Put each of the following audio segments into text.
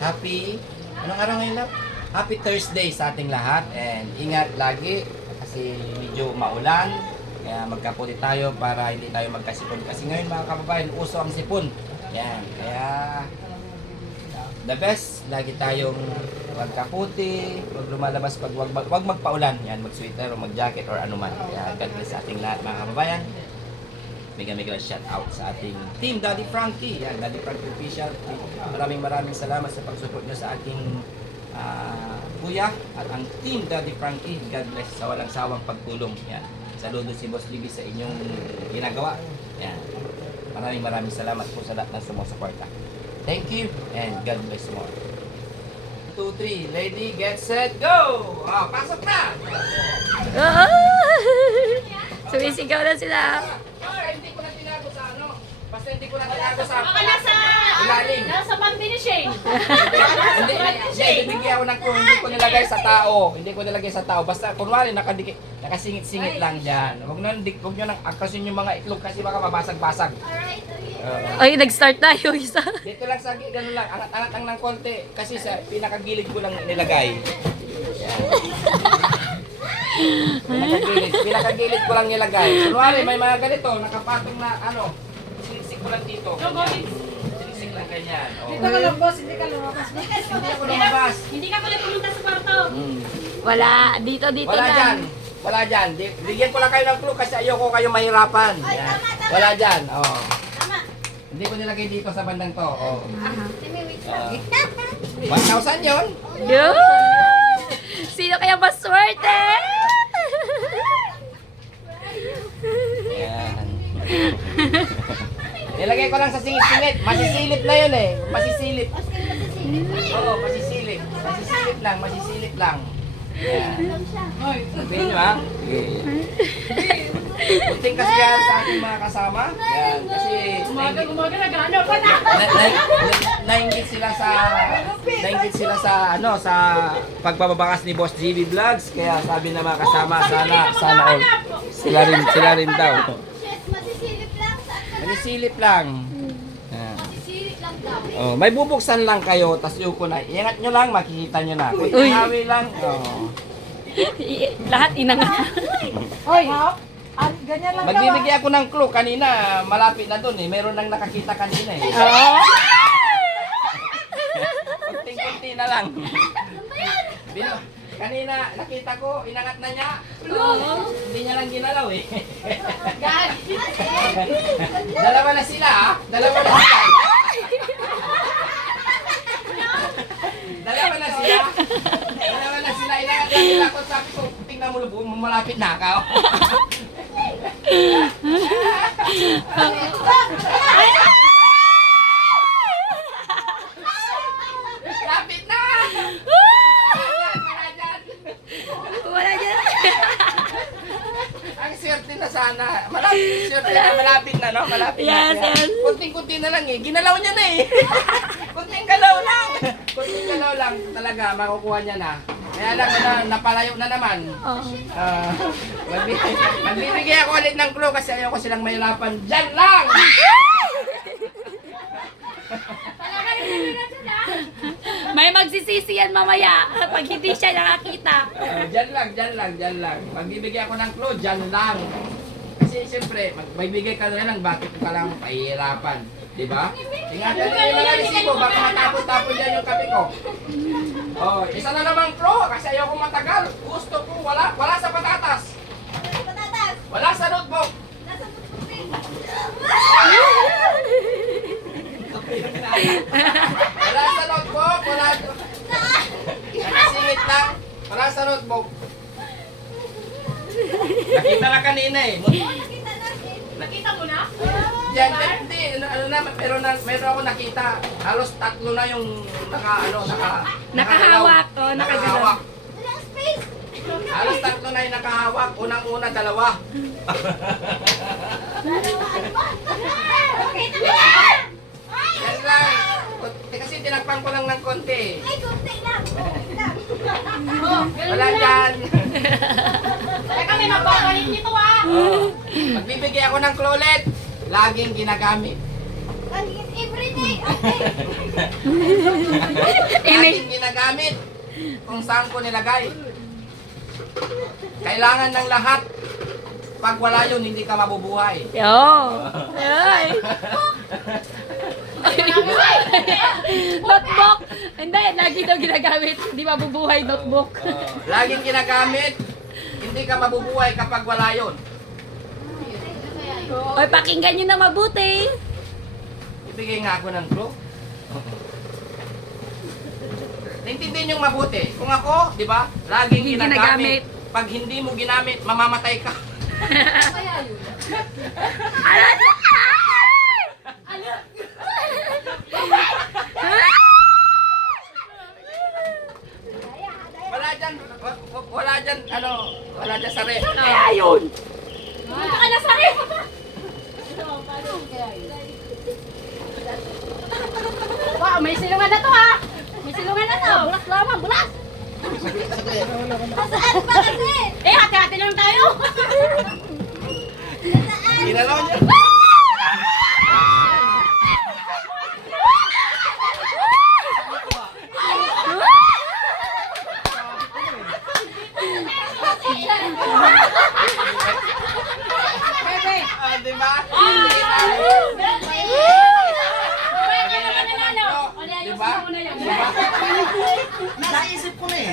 Anong araw ngayon na? Happy Thursday sa ating lahat and ingat lagi kasi medyo maulan. Kaya magkaputi tayo para hindi tayo magkasipon. Kasi ngayon mga kababayan, uso ang sipon. Yan. Kaya the best, lagi tayong magkaputi, wag lumalabas pag wag magpaulan. Yan, mag-sweater o mag-jacket or anuman. Kaya God bless sa ating lahat mga kababayan. Mega shout out sa ating team Daddy Frankie. Yan, Daddy Frankie Official. Maraming salamat sa pag-support nyo sa aking kuya at ang team Daddy Frankie. God bless sa walang sawang pagtulong. Yan. Saludo si Boss Libby sa inyong ginagawa. Yan. Maraming salamat po sa lahat ng sumusuporta. Thank you and God bless more. 1, 2, 3, lady, get set, go! Pasok na! Sumisigaw na sila. Hindi ko na tinago sa ano. Basta hindi ko na tinago sa Baka nasa ilalim. nasa pambili Shane. Hindi, bibigyan ako ng kung hindi ko nilagay sa tao. Hindi ko nilagay sa tao. Basta kunwari nakasingit-singit lang diyan. Huwag nyo nang akasin yung mga itlog kasi baka mabasag-basag. Ay, nag-start tayo isa. Dito lang sa ganun lang, angat-angat lang ng konti kasi sa pinakagilid ko lang nilagay. Yan. Pinakagilid ko lang nilagay. Kunwari may mga ganito, nakapatong na ano, sinisik ko lang dito. Sinisik lang ganyan. Dito ka lang, boss. Hindi ka lumabas. Hindi ako lumabas. Hindi ka pala pumunta sa kwarto. Wala, dito Wala lang. dyan. Wala dyan. Bigyan ko lang kayo ng clue kasi ayoko kayo mahirapan. Yan. Wala dyan. Oh. Tama. Hindi ko nilagay dito sa bandang to. Oh. Wait lang. 1,000 yun. Yun! Sino kaya maswerte? Yan. Nilagay ko lang sa singit-singit. Masisilip na yun eh. Masisilip. Oo, masisilip. Masisilip lang. Yan. Sabihin nyo ha? Kunting kasi yan sa ating mga kasama. Yan. Kasi Umaga nagano pa na. nainggit sila sa ano sa pagbabakas ni Boss GB Vlogs. Kaya sabi na mga kasama sana all. Sila rin daw. Shit, masisilip lang. Masisilip lang. Yan. Masisilip lang daw. Oh, may bubuksan lang kayo, tas yuko na. Iangat nyo lang, makikita nyo na. Kung Uy. hawi lang, oh. Lahat inangat. Hoy, ganyan lang daw. Magbibigay ako ng clue. Kanina, malapit na dun eh. Meron nang nakakita kanina eh. Oo. Kunting-kunti na lang. Kanina, nakita ko, inangat na niya. Hindi niya lang ginalaw eh. Dalawa na sila ah. Dalawa na sila. Inangat lang nila ako. Sabi ko, tingnan mo, malapit na ako. Lapit na! Wala dyan. Ang swerte na sana. Malapit na, no? Malapit Yes, na. yes. Kunting-kunti na lang eh. Ginalaw niya na eh. Kunting galaw lang. Kunting galaw lang talaga. Makukuha niya na. Kaya lang napalayo na naman. Oh. Magbibigay ako ulit ng clue kasi ayoko silang mahirapan. Diyan lang! May magsisisi yan mamaya pag hindi siya nakakita. Diyan lang. Magbibigay ako ng clue, diyan lang. Kasi siyempre, magbibigay ka na lang, bakit ka lang pahihirapan? Diba? Ingatan niyo yung mga resibo, baka matapon-tapon dyan yung kape ko. Oh, isa na namang clue, kasi ayoko matagal. Gusto ko, wala sa patatas. Wala sa notebook. Wala sa notebook, nakasingit lang. Wala sa notebook. Nakita na kanina eh. Nakita mo na? Diyan, hindi, meron ako nakita. Halos 3 na yung Nakahawak, oh, nakahawak. Halos 3 na yung nakahawak. Unang-una, 2. Yan lang. Kasi tinakpan ko lang ng konti. Wala dyan. Teka, may magbabalit nito ah. Oh. Magbibigay ako ng clolet. Laging ginagamit. Everyday, okay. ginagamit. Kung saan ko nilagay. Kailangan ng lahat. Pag wala yun, hindi ka mabubuhay. Yo. Ay. Notebook. Hindi, lagi daw ginagamit. Hindi mabubuhay notebook. Laging ginagamit. Hindi ka mabubuhay kapag wala yun. Oy, pakinggan nyo na mabuti. Ibigay nga ako ng clue. Naintindihan yung mabuti. Kung ako, di ba, laging Hindi ginagamit. ginagamit. Pag hindi mo ginamit, mamamatay ka. Wala dyan, wala dyan sa ref. Kaya yun. Punta ka na sa rin. Wow, may silungan na to ha. May silungan na to. Bulas lamang, bulas. Saan pa kasi? Eh, hati-hati lang tayo. Ginalaw niya. Di ba? Di ba? Nasa isip ko na eh.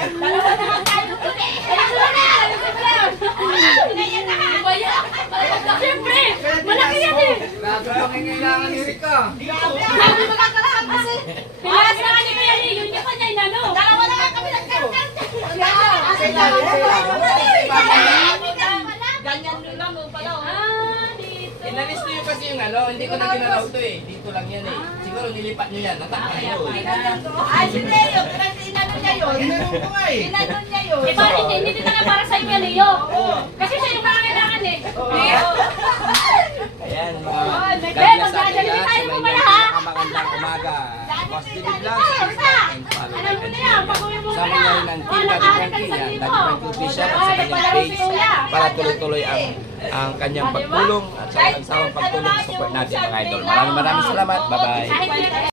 Siyempre, malaki yan eh. Grabe ang kailangan ni Rika. Grabe makakalakan kasi. Pilas na kanya yan eh. Yun yung kanya inano. Dalawa na lang kami nagkarkan. Ganyan nyo lang mo pala. Dito. Inalis niyo kasi yung hindi ko na ginalaw to eh. Dito lang yan eh. Siguro nilipat niyo yan. Natakpan niyo eh. Ay, si Leo. Inano niya yun. Ginanong ko nga eh. Inano niya yun. Eh, parang hindi na lang para sa inyo, Leo. Kasi siya yung kakailangan eh. Leo. Ayan, nagbe, magdadali tayo mo pala, ha? Magandang umaga. Positive vlog. Alam mo na yan, pag-uwi mo Sama na. ngayon ng Team Daddy Frankie yan. Daddy Frankie Official at sa kanyang page para tuloy-tuloy ang kanyang pagtulong at sa walang sawang pagtulong sa support natin mga idol. Maraming salamat. Bye-bye. Kahit